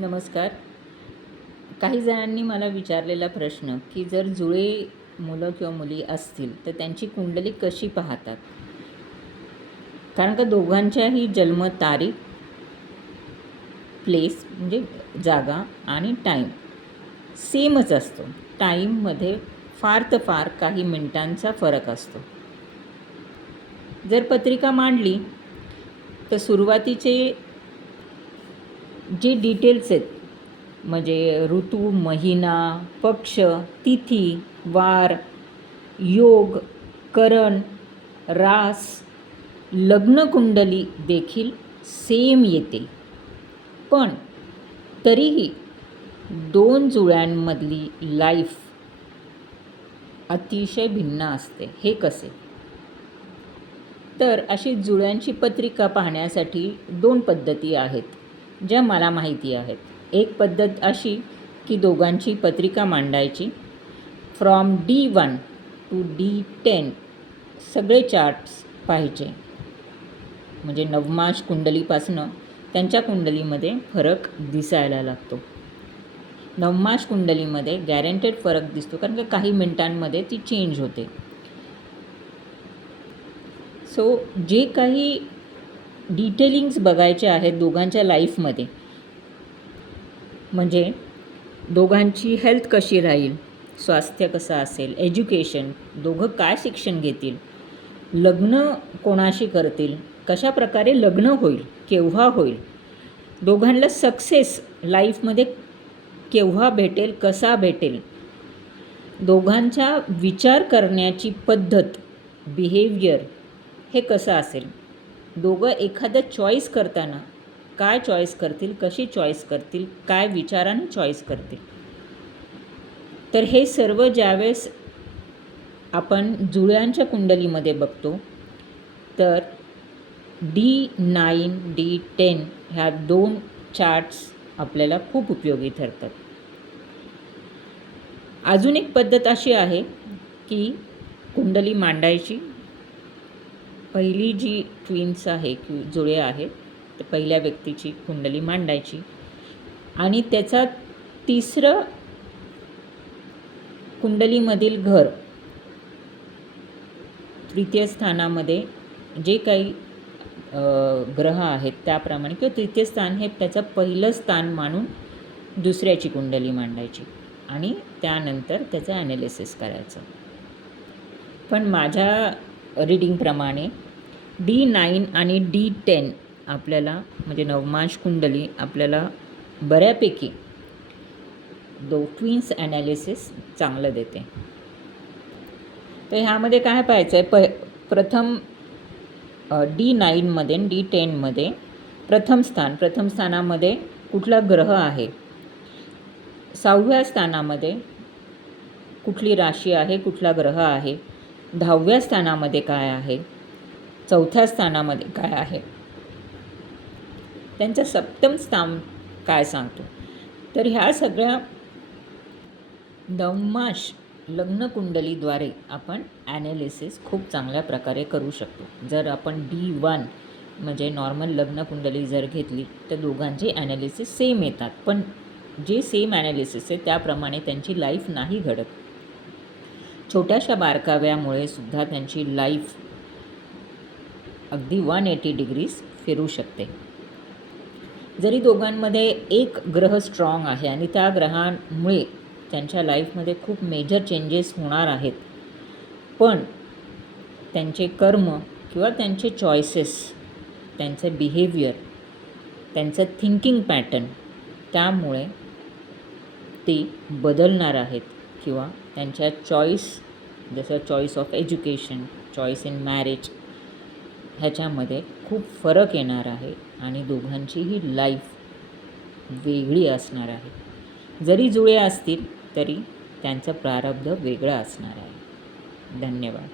नमस्कार. काही जणांनी मला विचारलेला प्रश्न की जर जुळे मुलं किंवा मुली असतील तर त्यांची कुंडली कशी पाहतात? कारण का दोघांच्याही जन्मतारीख, प्लेस म्हणजे जागा आणि टाईम सेमच असतो. टाईममध्ये फार तर फार काही मिनिटांचा फरक असतो. जर पत्रिका मांडली तर सुरुवातीचे जे डिटेल्स आहेत म्हणजे ऋतू, महिना, पक्ष, तिथी, वार, योग, करण, रास, लग्न कुंडली देखील सेम येते. पण तरीही दोन जुळ्यांमधली लाईफ अतिशय भिन्न असते. हे कसे? तर अशी जुळ्यांची पत्रिका पाहण्यासाठी 2 पद्धती आहेत, ज्या मला माहिती आहेत. एक पद्धत अशी की दोघांची पत्रिका मांडायची. फ्रॉम D1 टू D10 सगळे चार्ट्स पाहिजे. म्हणजे नवमाश कुंडलीपासनं त्यांच्या कुंडलीमध्ये फरक दिसायला लागतो. नवमाश कुंडलीमध्ये गॅरंटेड फरक दिसतो, कारण की काही मिनिटांमध्ये ती चेंज होते. सो जे काही डिटेलिंग्स बघायचे आहेत दोघांच्या लाईफमध्ये, म्हणजे दोघांची हेल्थ कशी राहील, स्वास्थ्य कसं असेल, एज्युकेशन, दोघं काय शिक्षण घेतील, लग्न कोणाशी करतील, कशा प्रकारे लग्न होईल, केव्हा होईल, दोघांना सक्सेस लाईफमध्ये केव्हा भेटेल, कसा भेटेल, दोघांचा विचार करण्याची पद्धत, बिहेवियर हे कसं असेल, दोघं एखादं चॉईस करताना काय चॉईस करतील, कशी चॉईस करतील, काय विचाराने चॉईस करतील. तर हे सर्व ज्यावेळेस आपण जुळ्यांच्या कुंडलीमध्ये बघतो तर D9, D10 ह्या 2 चार्ट्स आपल्याला खूप उपयोगी ठरतात. अजून एक पद्धत अशी आहे की कुंडली मांडायची. पहिली जी ट्विन्स आहे की जुळे आहेत तर पहिल्या व्यक्तीची कुंडली मांडायची आणि त्याचा तिसरं कुंडलीमधील घर, तृतीय स्थानामध्ये जे काही ग्रह आहेत त्याप्रमाणे, किंवा तृतीय स्थान हे त्याचं पहिलं स्थान मानून दुसऱ्याची कुंडली मांडायची आणि त्यानंतर त्याचं ॲनालिसिस करायचं. पण माझ्या रीडिंगप्रमाणे D9 आणि D10 आपल्याला म्हणजे नवमाश कुंडली आपल्याला बऱ्यापैकी ट्विन्स ॲनालिसिस चांगलं देते. तर ह्यामध्ये काय पाहायचं आहे, प्रथम D9मध्ये आणि D10मध्ये प्रथम स्थानामध्ये कुठला ग्रह आहे, 6व्या स्थानामध्ये कुठली राशी आहे, कुठला ग्रह आहे, 10व्या स्थानामध्ये काय आहे, 4थ्या स्थानामध्ये काय आहे, त्यांचं सप्तम स्थान काय सांगतो. तर ह्या सगळ्या नवमाश लग्न कुंडलीद्वारे आपण ॲनालिसिस खूप चांगल्या प्रकारे करू शकतो. जर आपण D1 म्हणजे नॉर्मल लग्न कुंडली जर घेतली तर दोघांचे ॲनालिसिस सेम येतात, पण जे सेम ॲनालिसिस आहे त्याप्रमाणे त्यांची लाईफ नाही घडत. छोट्याशा बारकाव्यामुळे सुद्धा त्यांची लाईफ अगदी 180 डिग्रीज फिरू शकते. जरी दोघांमध्ये एक ग्रह स्ट्रॉंग आहे आणि त्या ग्रहामुळे त्यांच्या लाईफमध्ये खूप मेजर चेंजेस होणार आहेत, पण त्यांचे कर्म किंवा त्यांचे चॉईसेस, त्यांचे बिहेवियर, त्यांचं थिंकिंग पॅटर्न त्यामुळे ते बदलणार आहेत किंवा त्यांच्या चॉईस, जसं choice of education, choice in marriage, ह्याच्यामध्ये खूप फरक येणार आहे आणि दोघांचीही लाईफ वेगळी असणार आहे. जरी जुळे असतील तरी त्यांचं प्रारब्ध वेगळं असणार आहे. धन्यवाद.